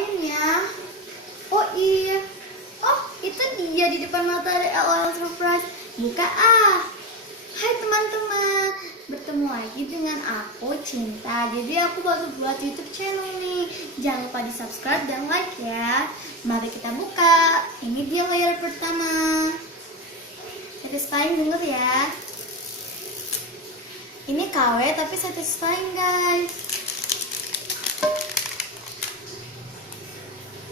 ngapain ya? Oh iya. Oh, itu dia di depan mata ada LOL surprise. Buka ah. Hai teman-teman, bertemu lagi dengan aku Cinta. Jadi aku baru buat YouTube channel nih. Jangan lupa di subscribe dan like ya. Mari kita buka. Ini dia layar pertama. Satisfying denger ya. Ini KW tapi satisfying guys.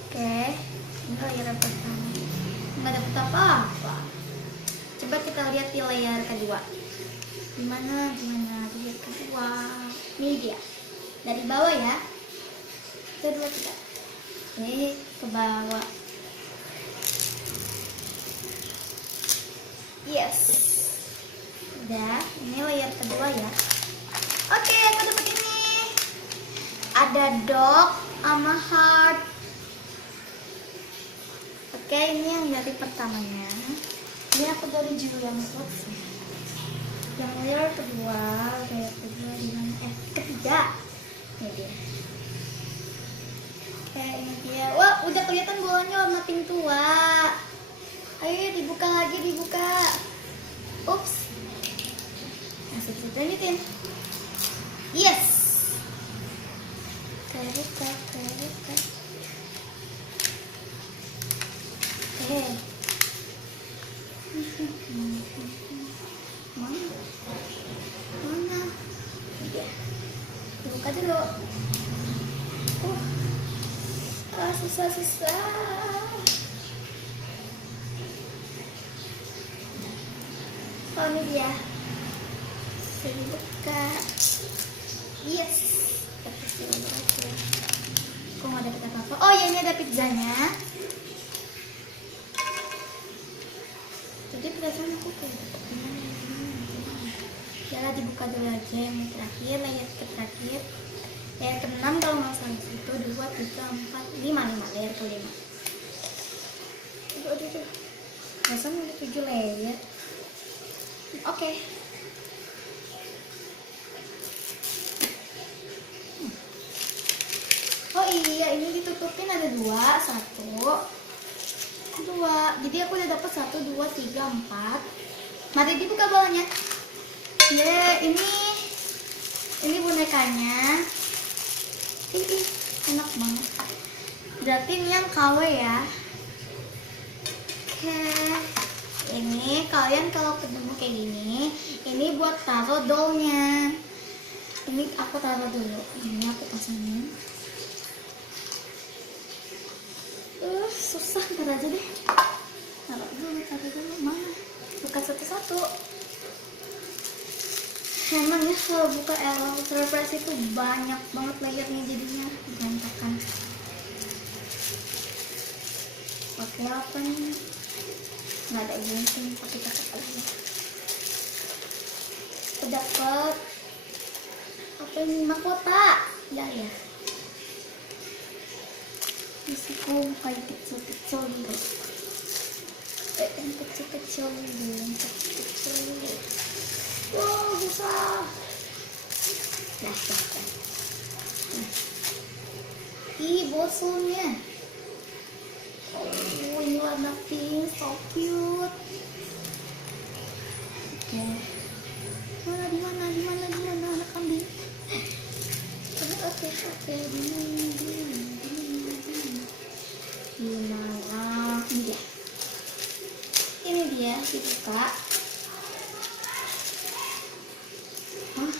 Oke, ini layar pertama. Nggak dapet apa-apa. Coba kita lihat di layar kedua. Gimana layar kedua? Ini dia. Dari bawah ya. Kedua kita. Ini ke bawah. Yes. Udah, ini layar kedua ya. Oke, aku dapat ini. Ada dog sama heart. Oke, ini yang dari pertamanya. Ini aku dari Julian Fox. Yang layar kedua di mana? Ketiga. Ini dia. Oke, ini dia. Wah, udah kelihatan bolanya warna pink tua. Ayo dibuka lagi, dibuka. Ups. Masih bisa lanjutin. Yes. Buka. Oke. Mana? Iya. Dibuka dulu. Susah. Oh, ini dia. Bisa dibuka. Yes. Kok nggak dapet apa-apa? Oh ya, ini ada pizzanya. Jadi perasaan aku kayak dapet gimana. Yalah, dibuka dulu aja yang terakhir, layar terakhir. Layar ke-6 kalau nggak salah. 1, 2, 3, 4, 5 layar ke-5. Aduh. Rasanya ada 7 layar. Oke. Oh iya, ini ditutupin ada 2, 1, 2. Jadi aku udah dapet 1, 2, 3, 4. Mari dibuka bawahnya. Ini bonekanya. Enak banget. Berarti ini yang KW ya. Oke. Ini kalian kalau ketemu kayak gini, ini buat taruh dollnya. Ini aku taruh dulu. Ini aku pasangin. Susah, ntar aja deh. Taruh dulu. Mana? Buka satu-satu. Emang ya kalau buka LOL surprise itu banyak banget layarnya, jadinya berantakan. Pakai apa nih? Nggak ada gunting, pakai kakak aja. Aku dapet apa ini, mahkota. Ya. Bisa aku buka yang kecil dulu. Yang kecil dulu. Wow, susah. Nah. Ih, bosolnya. Oh, ini warna pink, so cute. Oke. Di mana anak kambing? Oke. Gimana? Ini dia dibuka.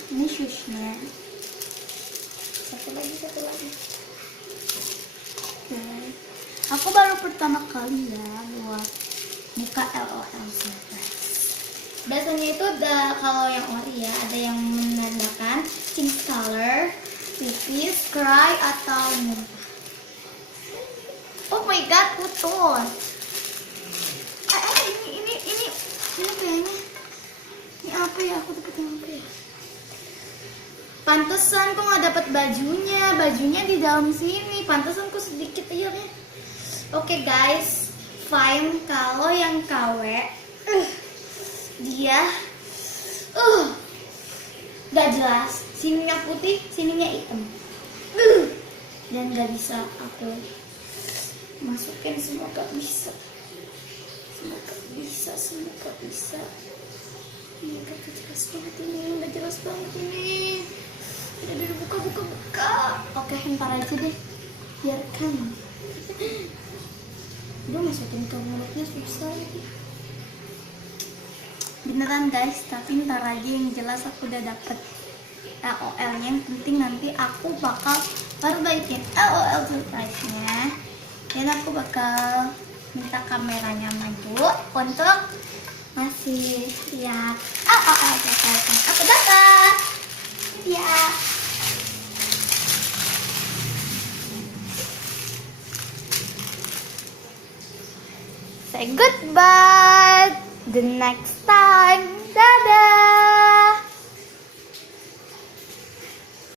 Ini shoesnya. Satu lagi. Oke. Aku baru pertama kali ya buat buka LOL surprise. Biasanya itu kalau yang ori ya, ada yang menandakan change color, pipis, cry, atau muntah. Oh my god, putus. Ini kayaknya. Ini apa ya? Aku dapetin apa ya? Pantesan kok nggak dapat bajunya di dalam sini. Pantesan kok sedikit aja ya. Oke guys, fine. Kalau yang KW dia gak jelas. Sininya putih, sininya hitam. dan gak bisa aku masukin. Semoga bisa. Semoga bisa. Ini gak jelas banget ini, gak jelas banget ini. Udah buka. Oke, ntar aja deh, biarkan. Udah masukin ke mulutnya susah lagi. Beneran guys, tapi ntar aja, yang jelas aku udah dapet LOL-nya. Yang penting nanti aku bakal perbaikin LOL surprise-nya, dan aku bakal minta kameranya maju untuk masih lihat LOL surprise-nya aku dapat. Ya. Say goodbye the next time. Dadah.